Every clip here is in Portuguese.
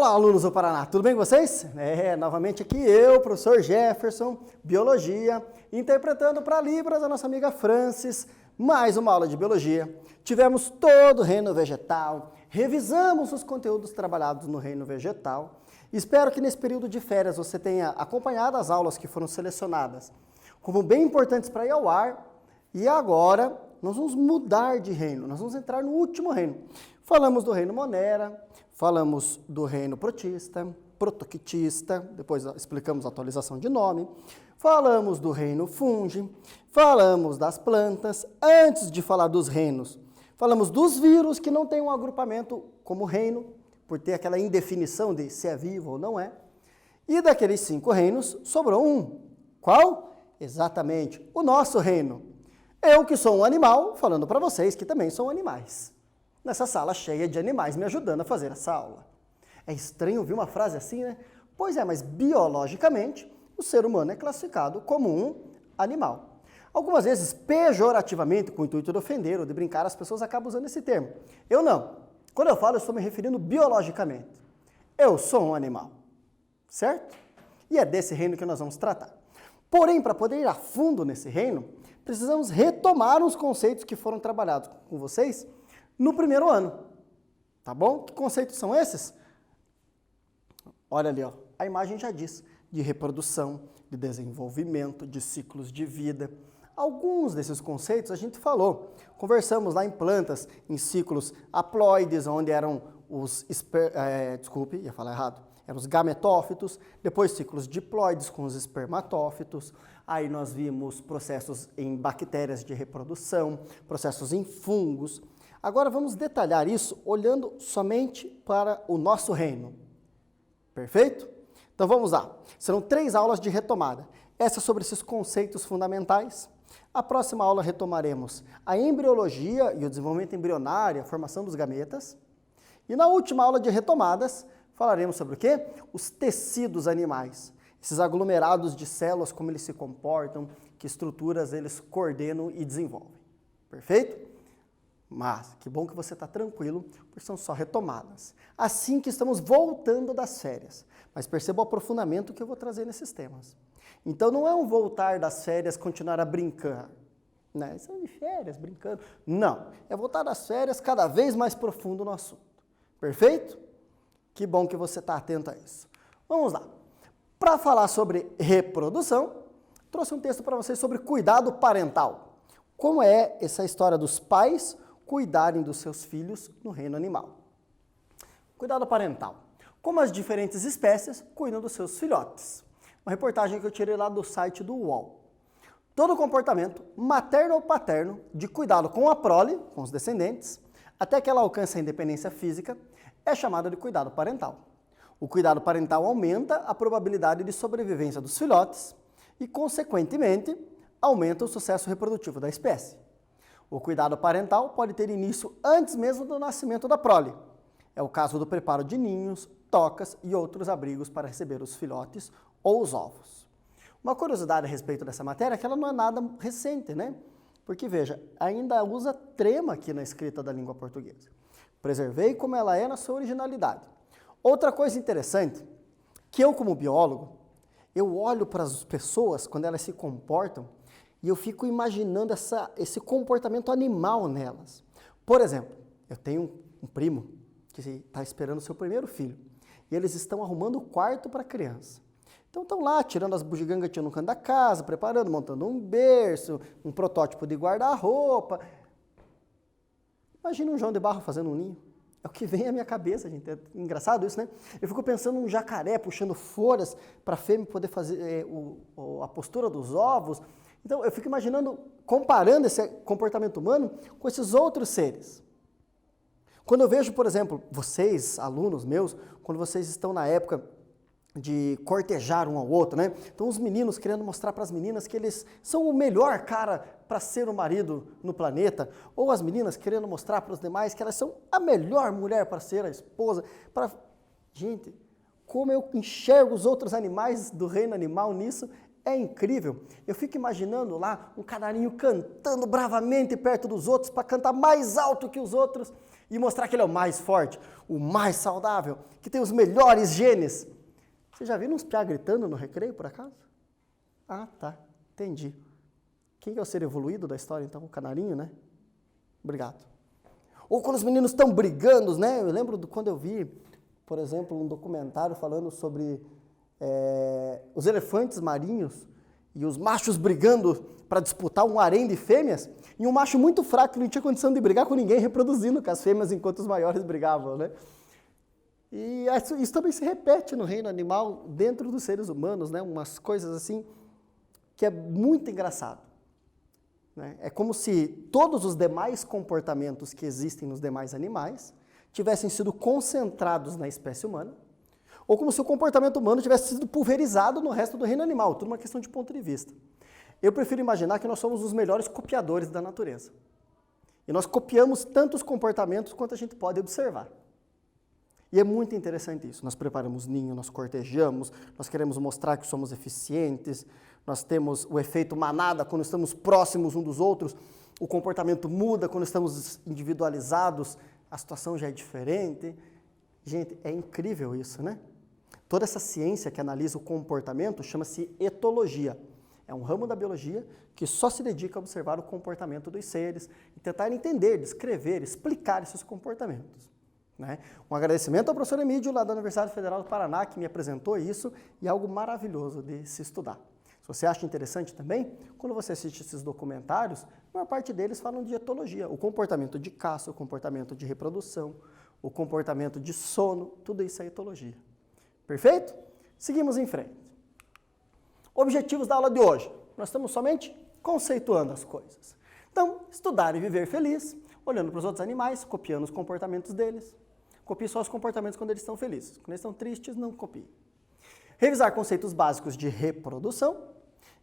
Olá, alunos do Paraná, tudo bem com vocês? Novamente aqui eu, professor Jefferson, Biologia, interpretando para Libras a nossa amiga Francis, mais uma aula de Biologia. Tivemos todo o reino vegetal, revisamos os conteúdos trabalhados no reino vegetal. Espero que nesse período de férias você tenha acompanhado as aulas que foram selecionadas como bem importantes para ir ao ar. E agora nós vamos mudar de reino, nós vamos entrar no último reino. Falamos do reino Monera, falamos do reino protista, protoquitista, depois explicamos a atualização de nome, falamos do reino fungi, falamos das plantas, antes de falar dos reinos, falamos dos vírus que não tem um agrupamento como reino, por ter aquela indefinição de se é vivo ou não é, e daqueles 5 reinos sobrou um. Qual? Exatamente, o nosso reino. Eu que sou um animal, falando para vocês que também são animais. Nessa sala cheia de animais me ajudando a fazer essa aula. É estranho ouvir uma frase assim, né? Pois é, mas biologicamente o ser humano é classificado como um animal. Algumas vezes, pejorativamente, com o intuito de ofender ou de brincar, as pessoas acabam usando esse termo. Eu não. Quando eu falo, eu estou me referindo biologicamente. Eu sou um animal, certo? E é desse reino que nós vamos tratar. Porém, para poder ir a fundo nesse reino, precisamos retomar os conceitos que foram trabalhados com vocês no primeiro ano, tá bom? Que conceitos são esses? Olha ali, ó, a imagem já diz, de reprodução, de desenvolvimento, de ciclos de vida. Alguns desses conceitos a gente falou, conversamos lá em plantas, em ciclos haploides, onde eram os, eram os gametófitos, depois ciclos diploides com os espermatófitos, aí nós vimos processos em bactérias de reprodução, processos em fungos. Agora vamos detalhar isso olhando somente para o nosso reino. Perfeito? Então vamos lá. Serão 3 aulas de retomada. Essa sobre esses conceitos fundamentais. A próxima aula retomaremos a embriologia e o desenvolvimento embrionário, a formação dos gametas. E na última aula de retomadas, falaremos sobre o quê? Os tecidos animais. Esses aglomerados de células, como eles se comportam, que estruturas eles coordenam e desenvolvem. Perfeito? Mas, que bom que você está tranquilo, porque são só retomadas. Assim que estamos voltando das férias. Mas perceba o aprofundamento que eu vou trazer nesses temas. Então, não é um voltar das férias, continuar a brincar. Né? São de férias, brincando. Não, é voltar das férias cada vez mais profundo no assunto. Perfeito? Que bom que você está atento a isso. Vamos lá. Para falar sobre reprodução, trouxe um texto para vocês sobre cuidado parental. Como é essa história dos pais cuidarem dos seus filhos no reino animal. Cuidado parental. Como as diferentes espécies cuidam dos seus filhotes. Uma reportagem que eu tirei lá do site do UOL. Todo comportamento, materno ou paterno, de cuidado com a prole, com os descendentes, até que ela alcance a independência física, é chamado de cuidado parental. O cuidado parental aumenta a probabilidade de sobrevivência dos filhotes e, consequentemente, aumenta o sucesso reprodutivo da espécie. O cuidado parental pode ter início antes mesmo do nascimento da prole. É o caso do preparo de ninhos, tocas e outros abrigos para receber os filhotes ou os ovos. Uma curiosidade a respeito dessa matéria é que ela não é nada recente, né? Porque, veja, ainda usa trema aqui na escrita da língua portuguesa. Preservei como ela é na sua originalidade. Outra coisa interessante, que eu como biólogo, eu olho para as pessoas quando elas se comportam e eu fico imaginando esse comportamento animal nelas. Por exemplo, eu tenho um primo que está esperando o seu primeiro filho e eles estão arrumando o quarto para a criança. Então estão lá tirando as bugigangas que tinham no canto da casa, preparando, montando um berço, um protótipo de guarda-roupa. Imagina um João de Barro fazendo um ninho. É o que vem à minha cabeça, gente. É engraçado isso, né? Eu fico pensando num jacaré puxando folhas para a fêmea poder fazer a postura dos ovos. Então, eu fico imaginando, comparando esse comportamento humano com esses outros seres. Quando eu vejo, por exemplo, vocês, alunos meus, quando vocês estão na época de cortejar um ao outro, né? Então, os meninos querendo mostrar para as meninas que eles são o melhor cara para ser o marido no planeta, ou as meninas querendo mostrar para os demais que elas são a melhor mulher para ser a esposa. Gente, como eu enxergo os outros animais do reino animal nisso, É incrível. Eu fico imaginando lá um canarinho cantando bravamente perto dos outros para cantar mais alto que os outros e mostrar que ele é o mais forte, o mais saudável, que tem os melhores genes. Você já viu uns piá gritando no recreio, por acaso? Ah, tá. Entendi. Quem é o ser evoluído da história, então? O canarinho, né? Obrigado. Ou quando os meninos estão brigando, né? Eu lembro quando eu vi, por exemplo, um documentário falando sobre os elefantes marinhos e os machos brigando para disputar um harém de fêmeas, e um macho muito fraco que não tinha condição de brigar com ninguém, reproduzindo com as fêmeas enquanto os maiores brigavam, né? E isso também se repete no reino animal, dentro dos seres humanos, né? Umas coisas assim que é muito engraçado. Né? É como se todos os demais comportamentos que existem nos demais animais tivessem sido concentrados na espécie humana, ou como se o comportamento humano tivesse sido pulverizado no resto do reino animal, tudo uma questão de ponto de vista. Eu prefiro imaginar que nós somos os melhores copiadores da natureza. E nós copiamos tantos comportamentos quanto a gente pode observar. E é muito interessante isso. Nós preparamos ninho, nós cortejamos, nós queremos mostrar que somos eficientes, nós temos o efeito manada quando estamos próximos uns dos outros, o comportamento muda quando estamos individualizados, a situação já é diferente. Gente, é incrível isso, né? Toda essa ciência que analisa o comportamento chama-se etologia. É um ramo da biologia que só se dedica a observar o comportamento dos seres e tentar entender, descrever, explicar esses comportamentos. Né? Um agradecimento ao professor Emílio, lá da Universidade Federal do Paraná, que me apresentou isso, e é algo maravilhoso de se estudar. Se você acha interessante também, quando você assiste esses documentários, a maior parte deles falam de etologia, o comportamento de caça, o comportamento de reprodução, o comportamento de sono, tudo isso é etologia. Perfeito? Seguimos em frente. Objetivos da aula de hoje. Nós estamos somente conceituando as coisas. Então, estudar e viver feliz, olhando para os outros animais, copiando os comportamentos deles. Copie só os comportamentos quando eles estão felizes. Quando eles estão tristes, não copie. Revisar conceitos básicos de reprodução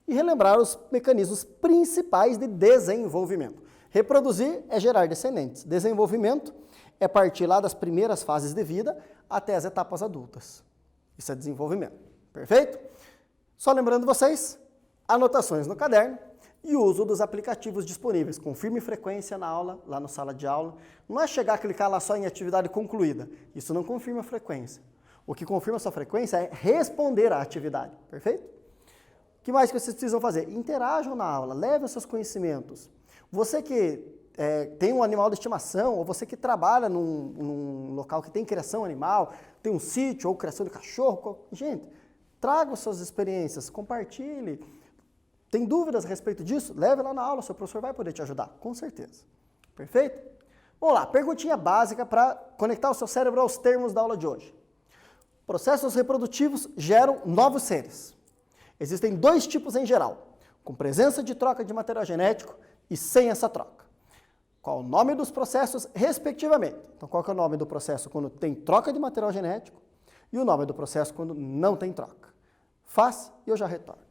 e relembrar os mecanismos principais de desenvolvimento. Reproduzir é gerar descendentes. Desenvolvimento é partir lá das primeiras fases de vida até as etapas adultas. Isso é desenvolvimento. Perfeito? Só lembrando vocês, anotações no caderno e o uso dos aplicativos disponíveis. Confirme frequência na aula, lá no sala de aula. Não é chegar a clicar lá só em atividade concluída. Isso não confirma a frequência. O que confirma a sua frequência é responder à atividade. Perfeito? O que mais que vocês precisam fazer? Interajam na aula, levem os seus conhecimentos. Você que tem um animal de estimação, ou você que trabalha num local que tem criação animal, tem um sítio ou criação de cachorro, gente, traga as suas experiências, compartilhe. Tem dúvidas a respeito disso? Leve lá na aula, seu professor vai poder te ajudar, com certeza. Perfeito? Vamos lá, perguntinha básica para conectar o seu cérebro aos termos da aula de hoje. Processos reprodutivos geram novos seres. Existem dois tipos em geral, com presença de troca de material genético e sem essa troca. Qual o nome dos processos, respectivamente? Então, qual que é o nome do processo quando tem troca de material genético e o nome do processo quando não tem troca? Faz e eu já retorno.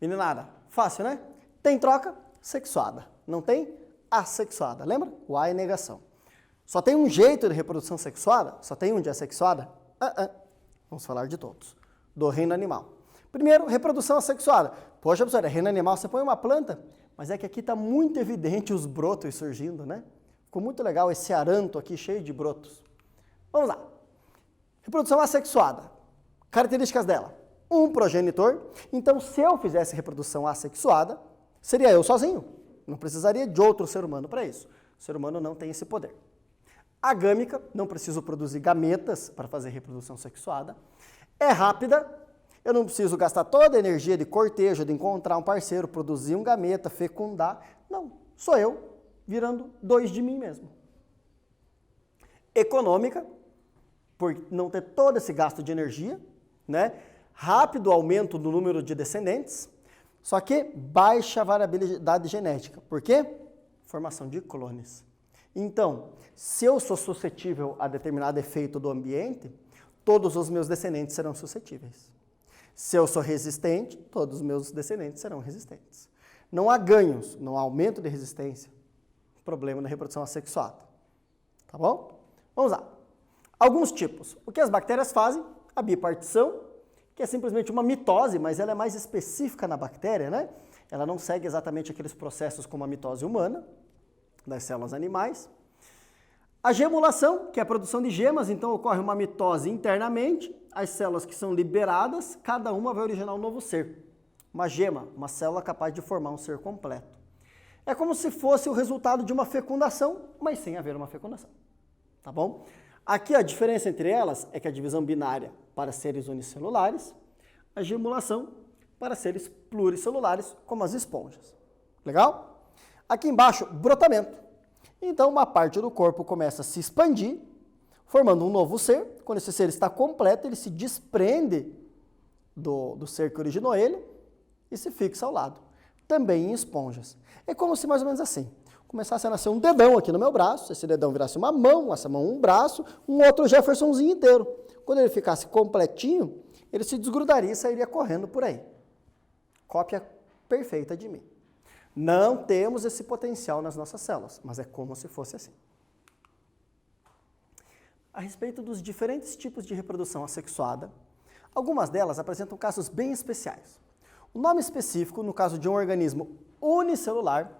Meninada, fácil, né? Tem troca, sexuada. Não tem, assexuada. Lembra? O A é negação. Só tem um jeito de reprodução sexuada? Só tem um de assexuada? Vamos falar de todos. Do reino animal. Primeiro, reprodução assexuada. Poxa, professor, é reino animal, você põe uma planta, mas é que aqui está muito evidente os brotos surgindo, né? Ficou muito legal esse aranto aqui cheio de brotos. Vamos lá. Reprodução assexuada. Características dela. Um progenitor. Então, se eu fizesse reprodução assexuada, seria eu sozinho. Não precisaria de outro ser humano para isso. O ser humano não tem esse poder. Agâmica, não preciso produzir gametas para fazer reprodução sexuada. É rápida, eu não preciso gastar toda a energia de cortejo, de encontrar um parceiro, produzir um gameta, fecundar. Não, sou eu virando dois de mim mesmo. Econômica, por não ter todo esse gasto de energia, né? rápido aumento do número de descendentes, só que baixa variabilidade genética. Por quê? Formação de clones. Então, se eu sou suscetível a determinado efeito do ambiente, todos os meus descendentes serão suscetíveis. Se eu sou resistente, todos os meus descendentes serão resistentes. Não há ganhos, não há aumento de resistência. Problema na reprodução assexuada. Tá bom? Vamos lá. Alguns tipos. O que as bactérias fazem? A bipartição, que é simplesmente uma mitose, mas ela é mais específica na bactéria, né? Ela não segue exatamente aqueles processos como a mitose humana, das células animais. A gemulação, que é a produção de gemas, então ocorre uma mitose internamente, as células que são liberadas, cada uma vai originar um novo ser. Uma gema, uma célula capaz de formar um ser completo. É como se fosse o resultado de uma fecundação, mas sem haver uma fecundação. Tá bom? Aqui a diferença entre elas é que a divisão binária para seres unicelulares, a gemulação para seres pluricelulares, como as esponjas. Legal? Aqui embaixo, brotamento. Então, uma parte do corpo começa a se expandir, formando um novo ser. Quando esse ser está completo, ele se desprende do ser que originou ele e se fixa ao lado. Também em esponjas. É como se mais ou menos assim, começasse a nascer um dedão aqui no meu braço, esse dedão virasse uma mão, essa mão um braço, um outro Jeffersonzinho inteiro. Quando ele ficasse completinho, ele se desgrudaria e sairia correndo por aí. Cópia perfeita de mim. Não temos esse potencial nas nossas células, mas é como se fosse assim. A respeito dos diferentes tipos de reprodução assexuada, algumas delas apresentam casos bem especiais. O nome específico, no caso de um organismo unicelular,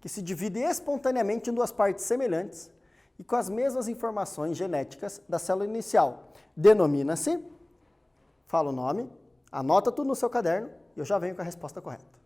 que se divide espontaneamente em duas partes semelhantes e com as mesmas informações genéticas da célula inicial, denomina-se, fala o nome, anota tudo no seu caderno e eu já venho com a resposta correta.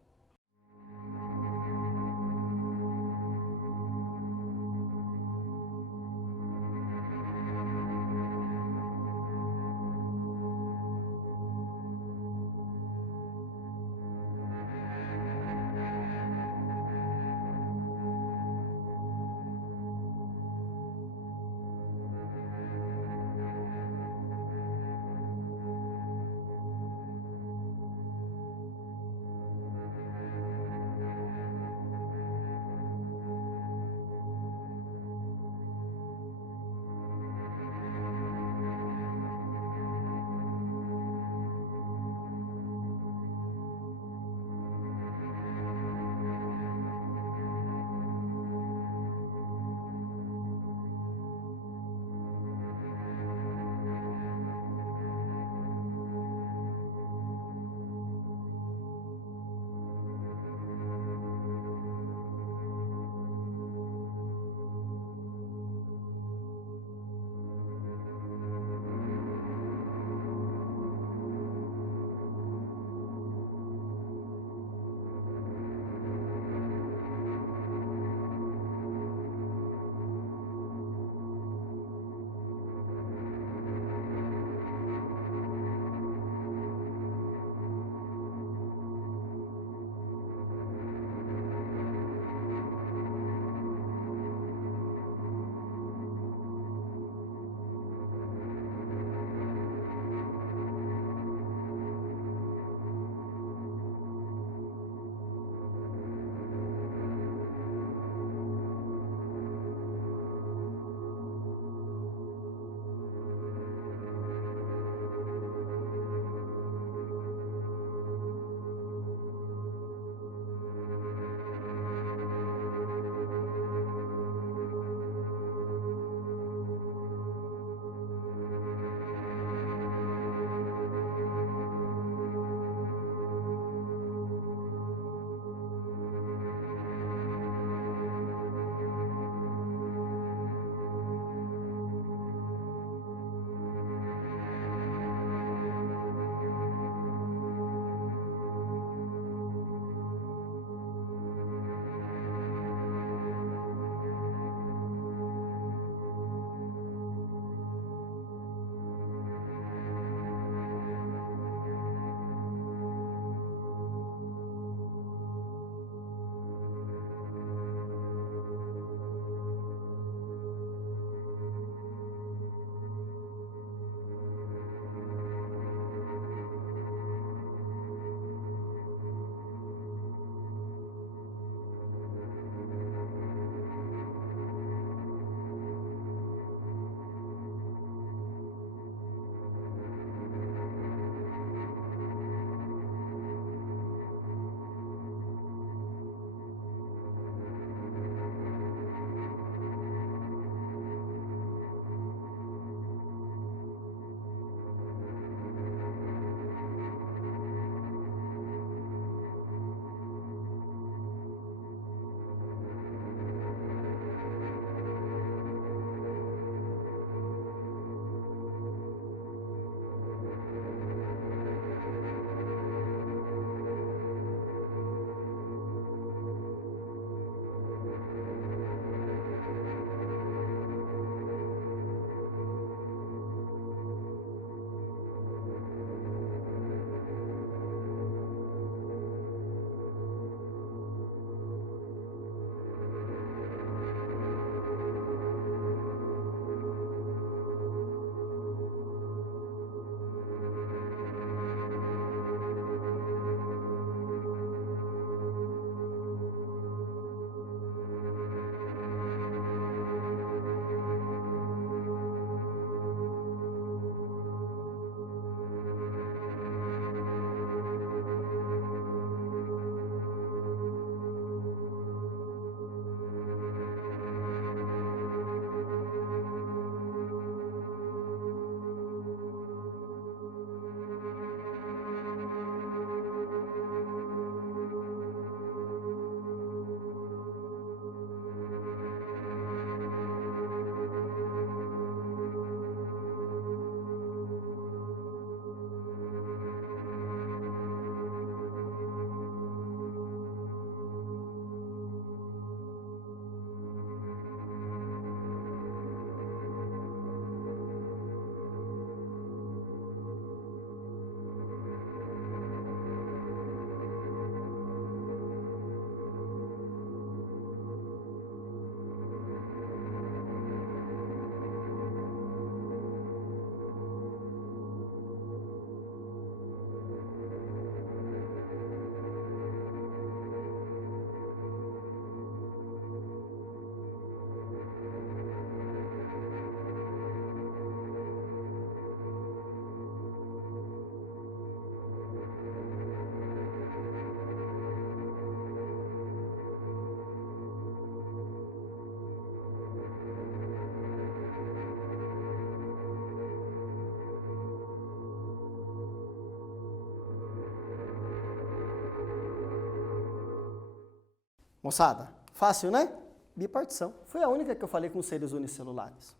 moçada? Fácil, né? Bipartição. Foi a única que eu falei com seres unicelulares.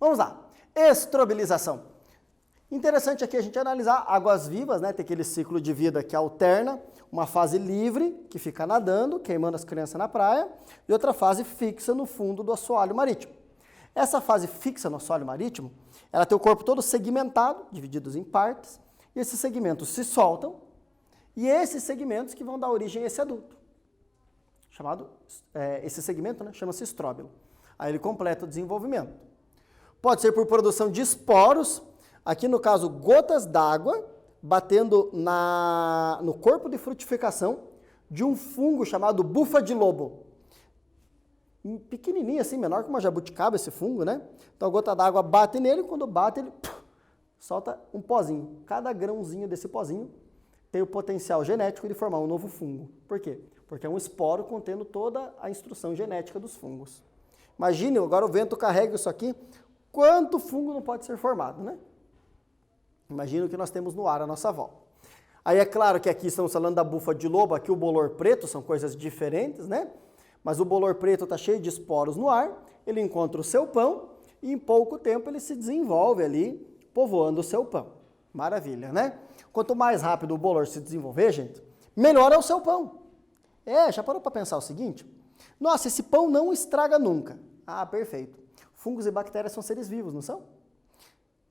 Vamos lá. Estrobilização. Interessante aqui a gente analisar águas vivas, né? Tem aquele ciclo de vida que alterna, uma fase livre, que fica nadando, queimando as crianças na praia, e outra fase fixa no fundo do assoalho marítimo. Essa fase fixa no assoalho marítimo, ela tem o corpo todo segmentado, divididos em partes, e esses segmentos se soltam, e esses segmentos que vão dar origem a esse adulto. Esse segmento, né, chama-se estróbilo. Aí ele completa o desenvolvimento. Pode ser por produção de esporos, aqui no caso gotas d'água, batendo no corpo de frutificação de um fungo chamado bufa de lobo. Pequenininho assim, menor que uma jabuticaba esse fungo, né? Então a gota d'água bate nele, quando bate ele solta um pozinho. Cada grãozinho desse pozinho tem o potencial genético de formar um novo fungo. Por quê? Porque é um esporo contendo toda a instrução genética dos fungos. Imagine, agora o vento carrega isso aqui, quanto fungo não pode ser formado, né? Imagina o que nós temos no ar à nossa volta. Aí é claro que aqui estamos falando da bufa de lobo, aqui o bolor preto, são coisas diferentes, né? Mas o bolor preto está cheio de esporos no ar, ele encontra o seu pão e em pouco tempo ele se desenvolve ali, povoando o seu pão. Maravilha, né? Quanto mais rápido o bolor se desenvolver, gente, melhor é o seu pão. Já parou para pensar o seguinte? Nossa, esse pão não estraga nunca. Ah, perfeito. Fungos e bactérias são seres vivos, não são?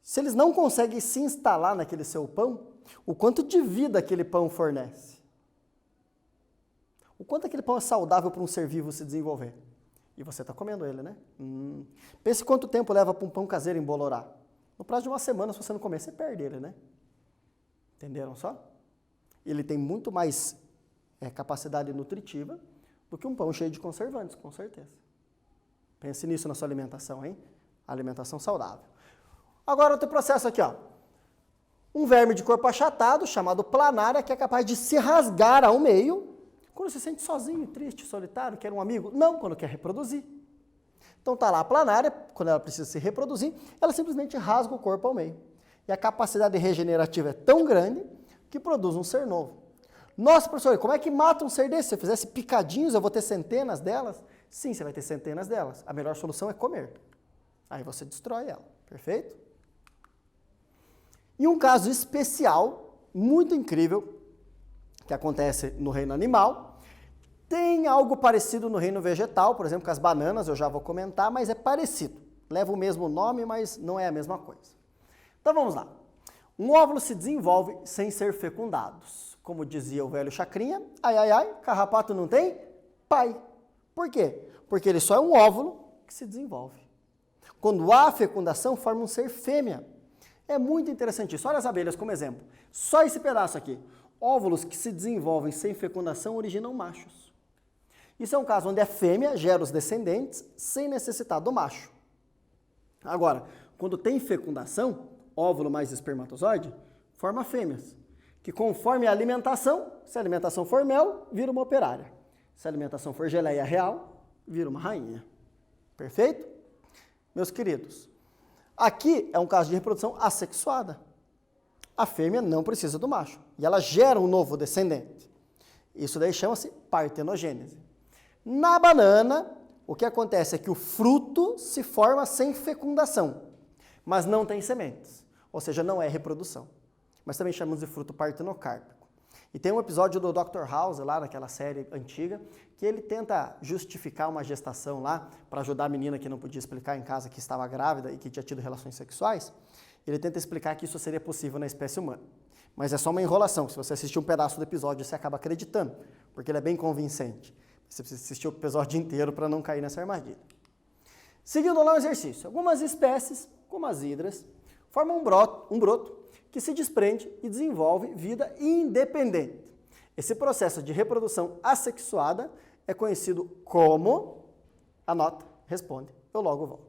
Se eles não conseguem se instalar naquele seu pão, o quanto de vida aquele pão fornece? O quanto aquele pão é saudável para um ser vivo se desenvolver? E você está comendo ele, né? Pense quanto tempo leva para um pão caseiro embolorar. No prazo de uma semana, se você não comer, você perde ele, né? Entenderam só? Ele tem muito mais capacidade nutritiva do que um pão cheio de conservantes, com certeza. Pense nisso na sua alimentação, hein? Alimentação saudável. Agora outro processo aqui, ó. Um verme de corpo achatado, chamado planária, que é capaz de se rasgar ao meio, quando se sente sozinho, triste, solitário, quer um amigo. Não, quando quer reproduzir. Então tá lá a planária, quando ela precisa se reproduzir, ela simplesmente rasga o corpo ao meio. E a capacidade regenerativa é tão grande que produz um ser novo. Nossa, professor, como é que mata um ser desse? Se eu fizesse picadinhos, eu vou ter centenas delas? Sim, você vai ter centenas delas. A melhor solução é comer. Aí você destrói ela, perfeito? E um caso especial, muito incrível, que acontece no reino animal, tem algo parecido no reino vegetal, por exemplo, com as bananas, eu já vou comentar, mas é parecido. Leva o mesmo nome, mas não é a mesma coisa. Então vamos lá. Um óvulo se desenvolve sem ser fecundados. Como dizia o velho Chacrinha, ai, ai, ai, carrapato não tem pai. Por quê? Porque ele só é um óvulo que se desenvolve. Quando há fecundação, forma um ser fêmea. É muito interessante isso. Olha as abelhas como exemplo. Só esse pedaço aqui. Óvulos que se desenvolvem sem fecundação originam machos. Isso é um caso onde a fêmea gera os descendentes sem necessitar do macho. Agora, quando tem fecundação, óvulo mais espermatozoide, forma fêmeas, que conforme a alimentação, se a alimentação for mel, vira uma operária. Se a alimentação for geleia real, vira uma rainha. Perfeito? Meus queridos, aqui é um caso de reprodução assexuada. A fêmea não precisa do macho e ela gera um novo descendente. Isso daí chama-se partenogênese. Na banana, o que acontece é que o fruto se forma sem fecundação, mas não tem sementes, ou seja, não é reprodução. Mas também chamamos de fruto partenocárpico. E tem um episódio do Dr. House, lá naquela série antiga, que ele tenta justificar uma gestação lá, para ajudar a menina que não podia explicar em casa que estava grávida e que tinha tido relações sexuais. Ele tenta explicar que isso seria possível na espécie humana. Mas é só uma enrolação. Se você assistir um pedaço do episódio, você acaba acreditando, porque ele é bem convincente. Você precisa assistir o episódio inteiro para não cair nessa armadilha. Seguindo lá o exercício. Algumas espécies, como as hidras, formam um broto que se desprende e desenvolve vida independente. Esse processo de reprodução assexuada é conhecido como... Anota, responde, eu logo volto.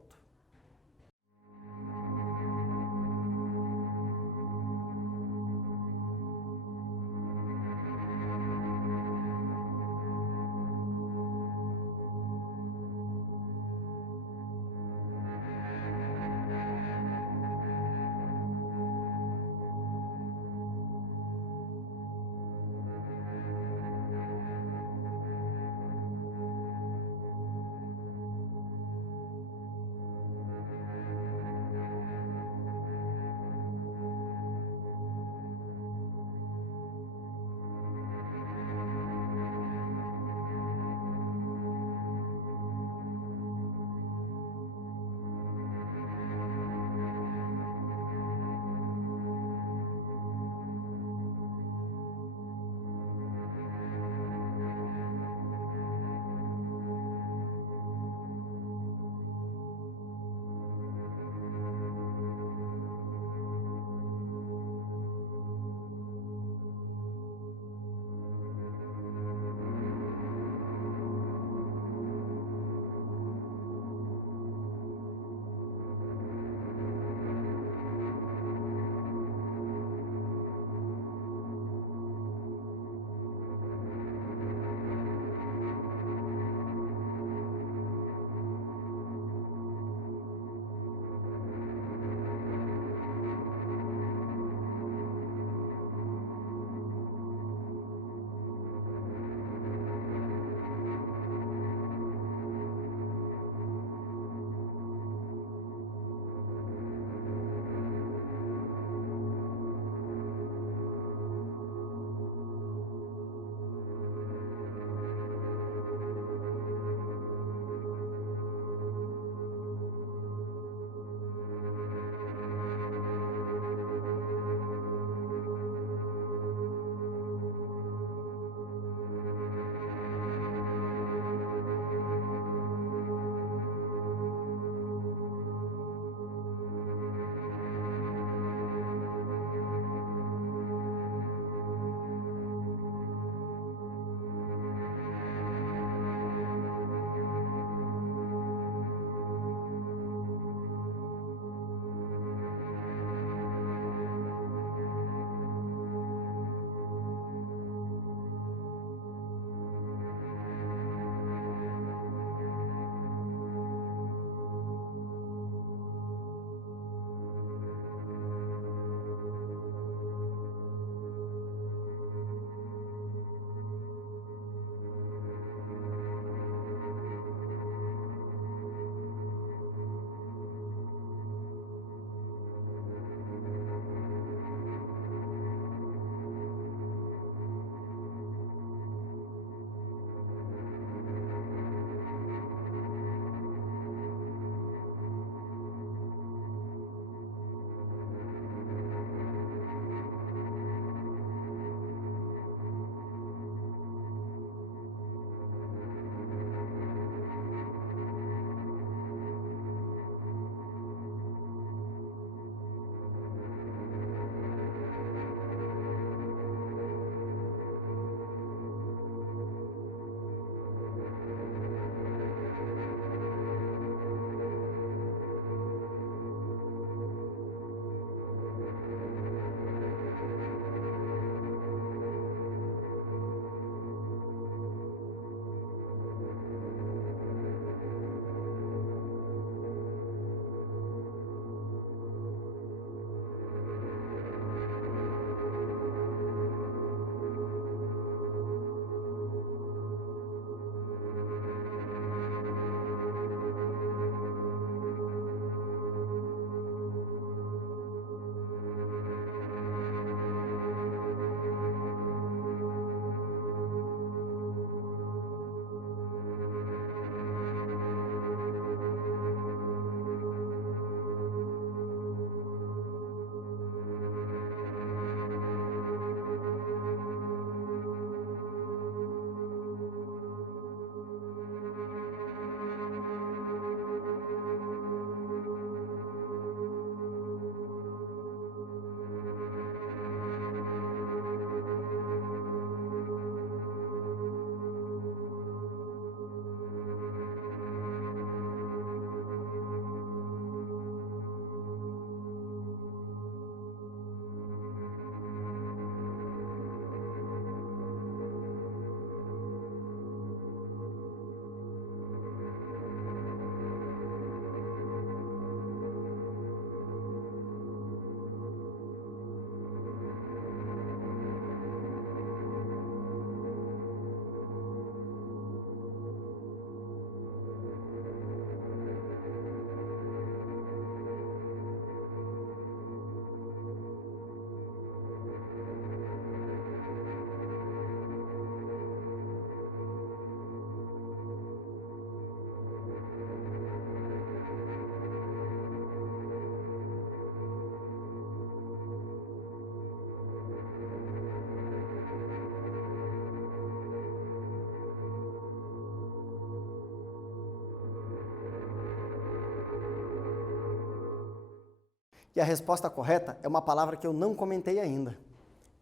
E a resposta correta é uma palavra que eu não comentei ainda,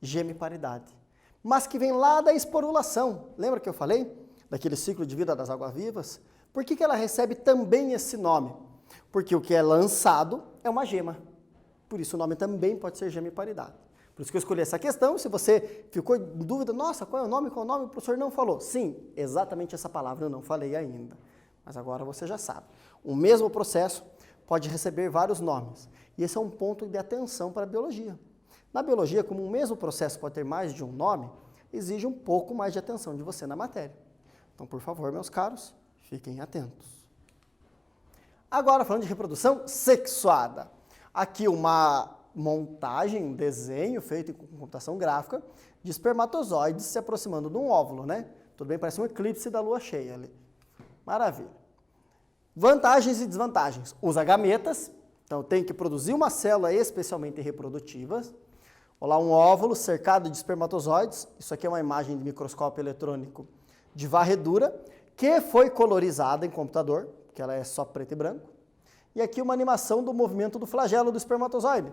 gemiparidade, mas que vem lá da esporulação. Lembra que eu falei daquele ciclo de vida das águas-vivas? Por que ela recebe também esse nome? Porque o que é lançado é uma gema. Por isso o nome também pode ser gemiparidade. Por isso que eu escolhi essa questão. Se você ficou em dúvida, nossa, qual é o nome, o professor não falou. Sim, exatamente essa palavra eu não falei ainda. Mas agora você já sabe. O mesmo processo pode receber vários nomes. E esse é um ponto de atenção para a biologia. Na biologia, como o mesmo processo pode ter mais de um nome, exige um pouco mais de atenção de você na matéria. Então, por favor, meus caros, fiquem atentos. Agora, falando de reprodução sexuada. Aqui uma montagem, um desenho feito com computação gráfica de espermatozoides se aproximando de um óvulo, né? Tudo bem, parece um eclipse da lua cheia ali. Maravilha. Vantagens e desvantagens. Usa gametas, então tem que produzir uma célula especialmente reprodutiva. Olha lá, um óvulo cercado de espermatozoides. Isso aqui é uma imagem de microscópio eletrônico de varredura, que foi colorizada em computador, que ela é só preto e branco. E aqui uma animação do movimento do flagelo do espermatozoide,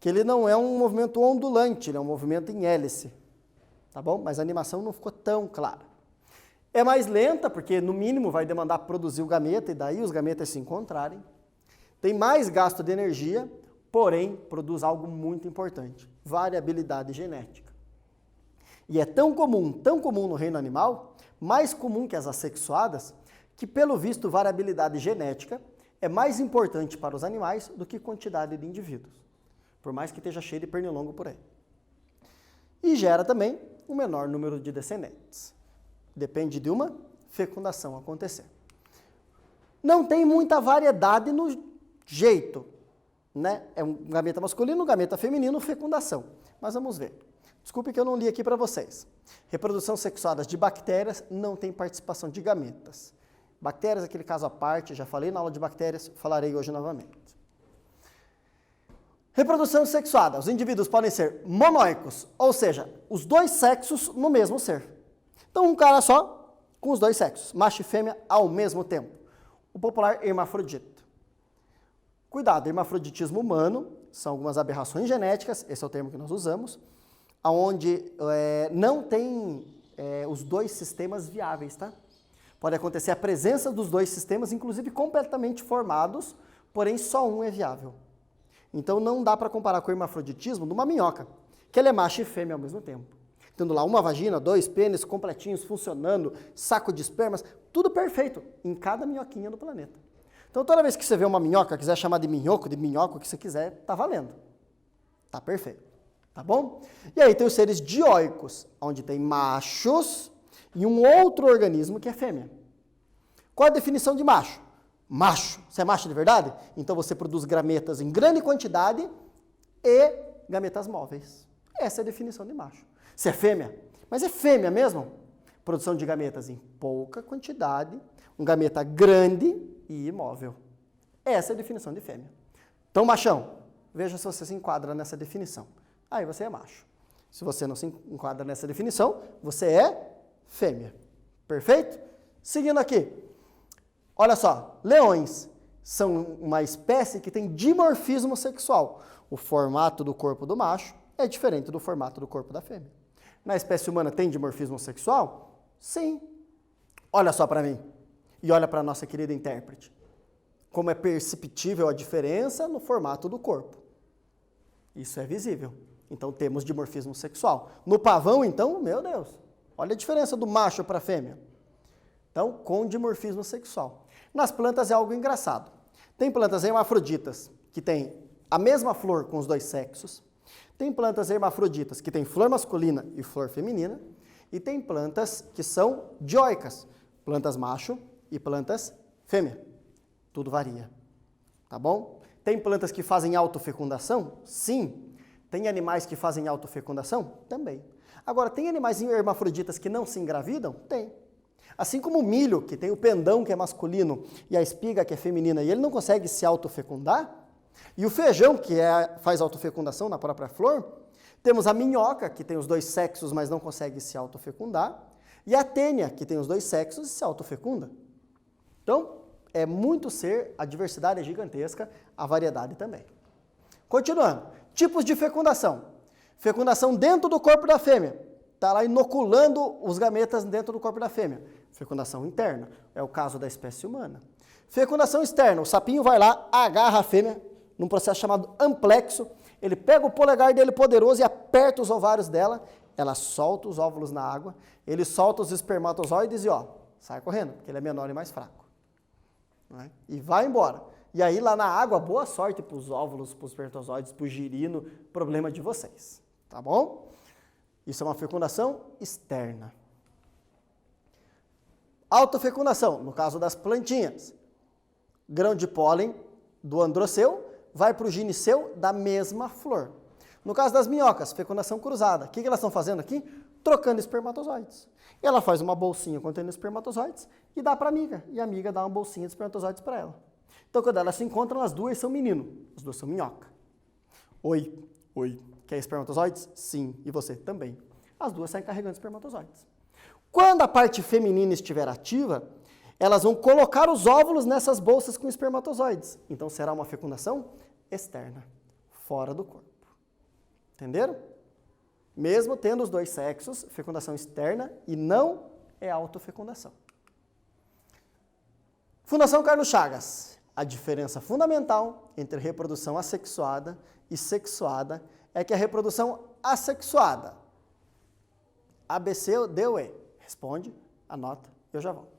que ele não é um movimento ondulante, ele é um movimento em hélice. Tá bom? Mas a animação não ficou tão clara. É mais lenta, porque no mínimo vai demandar produzir o gameta e daí os gametas se encontrarem. Tem mais gasto de energia, porém produz algo muito importante, variabilidade genética. E é tão comum no reino animal, mais comum que as assexuadas, que pelo visto variabilidade genética é mais importante para os animais do que quantidade de indivíduos, por mais que esteja cheio de pernilongo por aí. E gera também um menor número de descendentes. Depende de uma fecundação acontecer. Não tem muita variedade no jeito, né? É um gameta masculino, um gameta feminino, fecundação. Mas vamos ver. Desculpe que eu não li aqui para vocês. Reprodução sexuada de bactérias não tem participação de gametas. Bactérias, aquele caso à parte, já falei na aula de bactérias, falarei hoje novamente. Reprodução sexuada. Os indivíduos podem ser monóicos, ou seja, os dois sexos no mesmo ser. Então, um cara só com os dois sexos, macho e fêmea ao mesmo tempo. O popular hermafrodita. Cuidado, hermafroditismo humano são algumas aberrações genéticas, esse é o termo que nós usamos, onde não tem os dois sistemas viáveis, tá? Pode acontecer a presença dos dois sistemas, inclusive completamente formados, porém só um é viável. Então não dá para comparar com o hermafroditismo de uma minhoca, que ele é macho e fêmea ao mesmo tempo. Tendo lá uma vagina, dois pênis completinhos funcionando, saco de espermas, tudo perfeito em cada minhoquinha do planeta. Então toda vez que você vê uma minhoca, quiser chamar de minhoco, o que você quiser, tá valendo. Tá perfeito. Tá bom? E aí tem os seres dioicos, onde tem machos e um outro organismo que é fêmea. Qual a definição de macho? Macho. Você é macho de verdade? Então você produz gametas em grande quantidade e gametas móveis. Essa é a definição de macho. Você é fêmea? Mas é fêmea mesmo? Produção de gametas em pouca quantidade, um gameta grande e imóvel. Essa é a definição de fêmea. Então, machão, veja se você se enquadra nessa definição. Aí você é macho. Se você não se enquadra nessa definição, você é fêmea. Perfeito? Seguindo aqui. Olha só, leões são uma espécie que tem dimorfismo sexual. O formato do corpo do macho é diferente do formato do corpo da fêmea. Na espécie humana tem dimorfismo sexual? Sim. Olha só para mim. E olha para a nossa querida intérprete. Como é perceptível a diferença no formato do corpo. Isso é visível. Então temos dimorfismo sexual. No pavão, então, meu Deus, olha a diferença do macho para a fêmea. Então, com dimorfismo sexual. Nas plantas é algo engraçado. Tem plantas hermafroditas que têm a mesma flor com os dois sexos. Tem plantas hermafroditas que têm flor masculina e flor feminina. E tem plantas que são dioicas, plantas macho e plantas fêmea. Tudo varia. Tá bom? Tem plantas que fazem autofecundação? Sim. Tem animais que fazem autofecundação? Também. Agora, tem animais hermafroditas que não se engravidam? Tem. Assim como o milho, que tem o pendão, que é masculino, e a espiga, que é feminina, e ele não consegue se autofecundar, e o feijão, que faz autofecundação na própria flor, temos a minhoca, que tem os dois sexos, mas não consegue se autofecundar, e a tênia, que tem os dois sexos e se autofecunda. Então, é muito ser, a diversidade é gigantesca, a variedade também. Continuando, tipos de fecundação. Fecundação dentro do corpo da fêmea. Está lá inoculando os gametas dentro do corpo da fêmea. Fecundação interna, é o caso da espécie humana. Fecundação externa, o sapinho vai lá, agarra a fêmea, num processo chamado amplexo, ele pega o polegar dele poderoso e aperta os ovários dela, ela solta os óvulos na água, ele solta os espermatozoides e ó, sai correndo, porque ele é menor e mais fraco. Né? E vai embora. E aí lá na água, boa sorte para os óvulos, para os espermatozoides, para o girino, problema de vocês. Tá bom? Isso é uma fecundação externa. Autofecundação, no caso das plantinhas. Grão de pólen do androceu vai para o gineceu da mesma flor. No caso das minhocas, fecundação cruzada. O que elas estão fazendo aqui? Trocando espermatozoides. Ela faz uma bolsinha contendo espermatozoides e dá para a amiga. E a amiga dá uma bolsinha de espermatozoides para ela. Então, quando elas se encontram, as duas são menino. As duas são minhoca. Oi. Quer espermatozoides? Sim. E você também. As duas saem carregando espermatozoides. Quando a parte feminina estiver ativa, elas vão colocar os óvulos nessas bolsas com espermatozoides. Então, será uma fecundação externa, fora do corpo. Entenderam? Mesmo tendo os dois sexos, fecundação externa e não é autofecundação. Fundação Carlos Chagas. A diferença fundamental entre reprodução assexuada e sexuada é que a reprodução assexuada, A, B, C, D ou E? Responde, anota, eu já volto.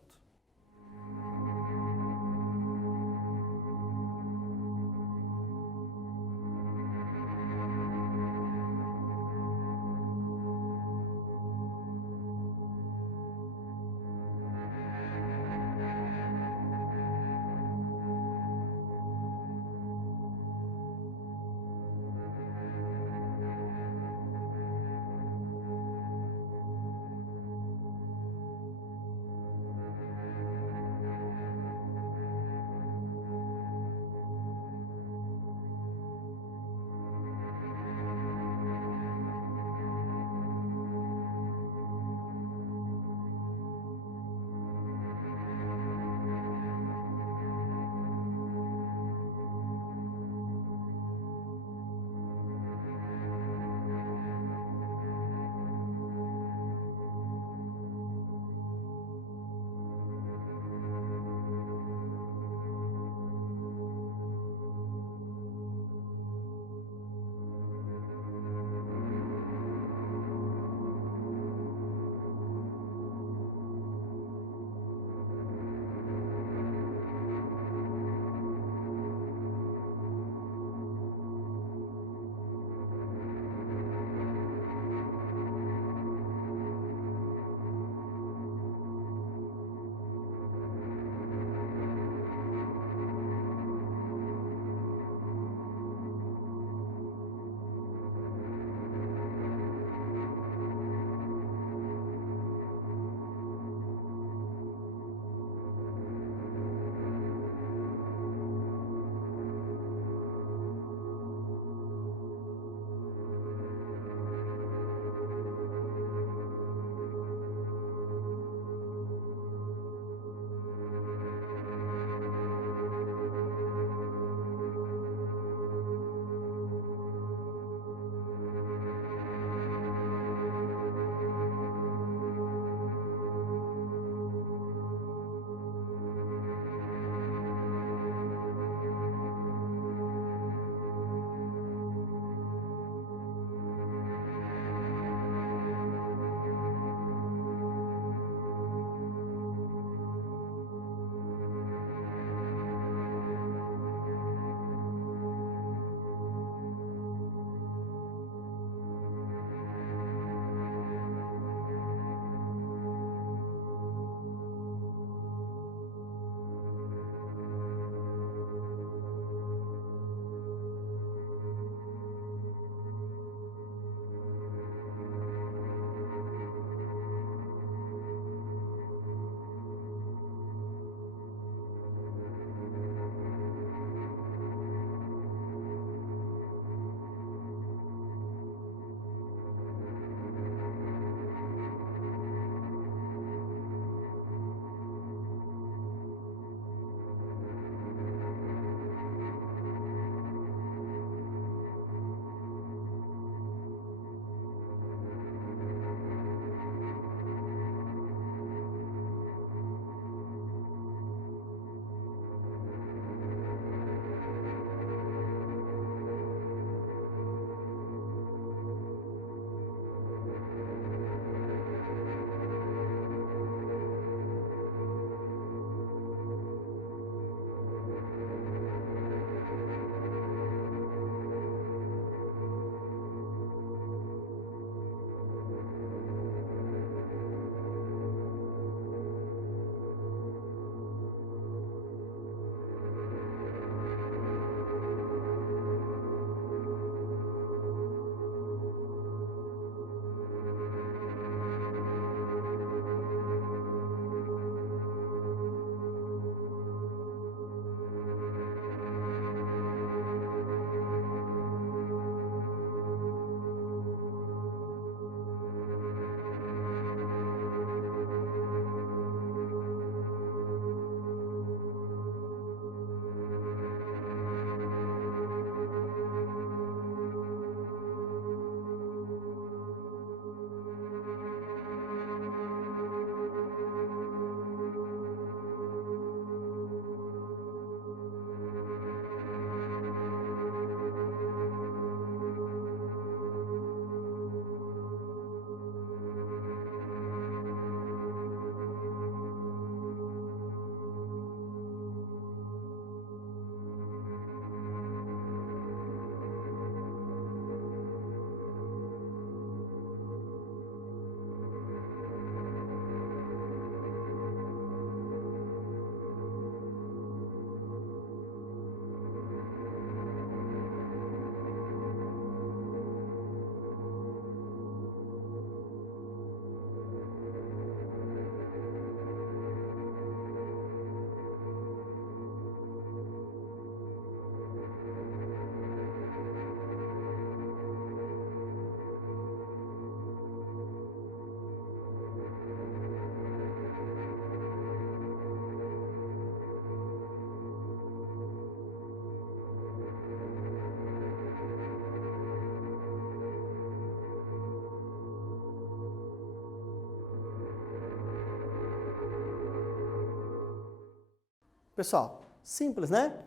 Pessoal, simples, né?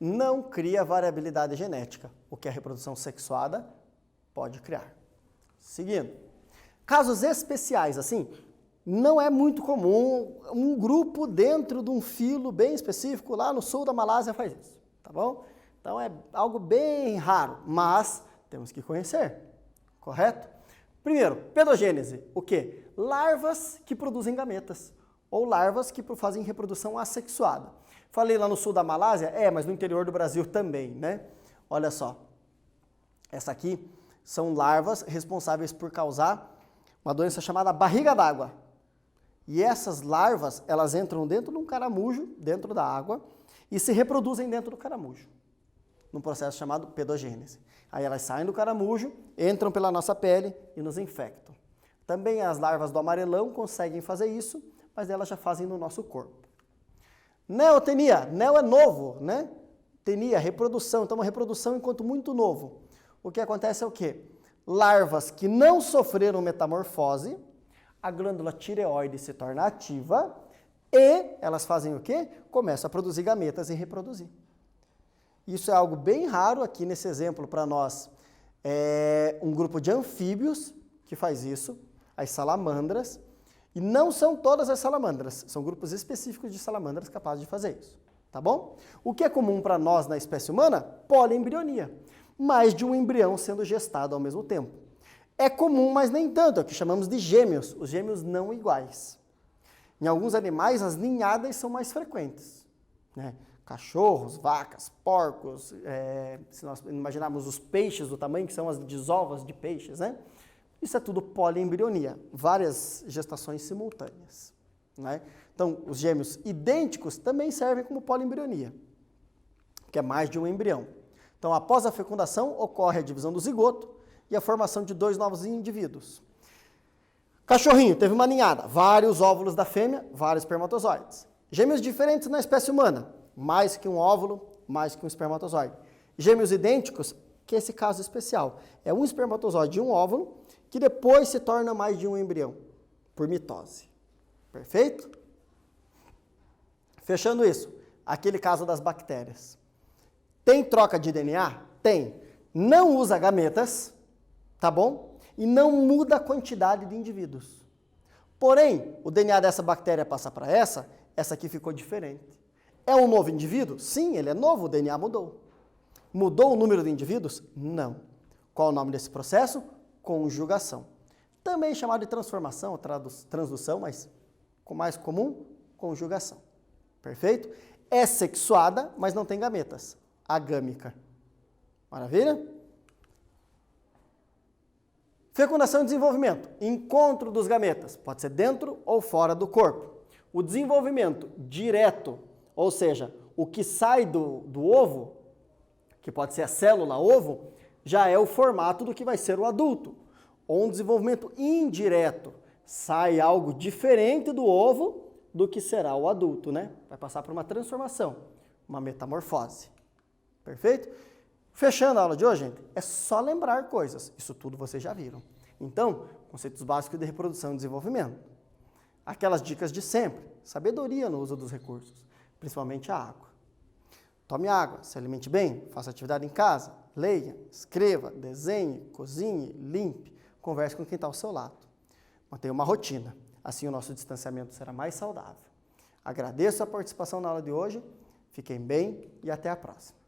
Não cria variabilidade genética. O que a reprodução sexuada pode criar. Seguindo. Casos especiais, assim, não é muito comum um grupo dentro de um filo bem específico, lá no sul da Malásia faz isso, tá bom? Então é algo bem raro, mas temos que conhecer, correto? Primeiro, pedogênese, o quê? Larvas que produzem gametas, ou larvas que fazem reprodução assexuada. Falei lá no sul da Malásia? Mas no interior do Brasil também, né? Olha só, essa aqui são larvas responsáveis por causar uma doença chamada barriga d'água. E essas larvas, elas entram dentro de um caramujo, dentro da água, e se reproduzem dentro do caramujo, num processo chamado pedogênese. Aí elas saem do caramujo, entram pela nossa pele e nos infectam. Também as larvas do amarelão conseguem fazer isso, mas elas já fazem no nosso corpo. Neotenia, neo é novo, né? Tenia, reprodução, então uma reprodução enquanto muito novo. O que acontece é o quê? Larvas que não sofreram metamorfose, a glândula tireoide se torna ativa e elas fazem o quê? Começam a produzir gametas e reproduzir. Isso é algo bem raro aqui nesse exemplo para nós. É um grupo de anfíbios que faz isso, as salamandras, e não são todas as salamandras, são grupos específicos de salamandras capazes de fazer isso, tá bom? O que é comum para nós na espécie humana? Poliembrionia, mais de um embrião sendo gestado ao mesmo tempo. É comum, mas nem tanto, é o que chamamos de gêmeos, os gêmeos não iguais. Em alguns animais, as ninhadas são mais frequentes, né? Cachorros, vacas, porcos, se nós imaginarmos os peixes do tamanho que são as desovas de peixes, né? Isso é tudo poliembrionia, várias gestações simultâneas, né? Então, os gêmeos idênticos também servem como poliembrionia, que é mais de um embrião. Então, após a fecundação, ocorre a divisão do zigoto e a formação de 2 novos indivíduos. Cachorrinho, teve uma ninhada, vários óvulos da fêmea, vários espermatozoides. Gêmeos diferentes na espécie humana, mais que um óvulo, mais que um espermatozoide. Gêmeos idênticos, que é esse caso especial, é um espermatozoide e um óvulo, que depois se torna mais de um embrião, por mitose. Perfeito? Fechando isso, aquele caso das bactérias. Tem troca de DNA? Tem. Não usa gametas, tá bom? E não muda a quantidade de indivíduos. Porém, o DNA dessa bactéria passa para essa aqui ficou diferente. É um novo indivíduo? Sim, ele é novo, o DNA mudou. Mudou o número de indivíduos? Não. Qual o nome desse processo? Conjugação. Também chamado de transformação, ou transdução, mas com mais comum, conjugação. Perfeito? É sexuada, mas não tem gametas. Agâmica. Maravilha? Fecundação e desenvolvimento. Encontro dos gametas. Pode ser dentro ou fora do corpo. O desenvolvimento direto, ou seja, o que sai do ovo, que pode ser a célula ovo, já é o formato do que vai ser o adulto. Ou um desenvolvimento indireto. Sai algo diferente do ovo do que será o adulto, né? Vai passar por uma transformação, uma metamorfose. Perfeito? Fechando a aula de hoje, gente, é só lembrar coisas. Isso tudo vocês já viram. Então, conceitos básicos de reprodução e desenvolvimento. Aquelas dicas de sempre. Sabedoria no uso dos recursos, principalmente a água. Tome água, se alimente bem, faça atividade em casa, leia, escreva, desenhe, cozinhe, limpe, converse com quem está ao seu lado. Mantenha uma rotina, assim o nosso distanciamento será mais saudável. Agradeço a participação na aula de hoje, fiquem bem e até a próxima.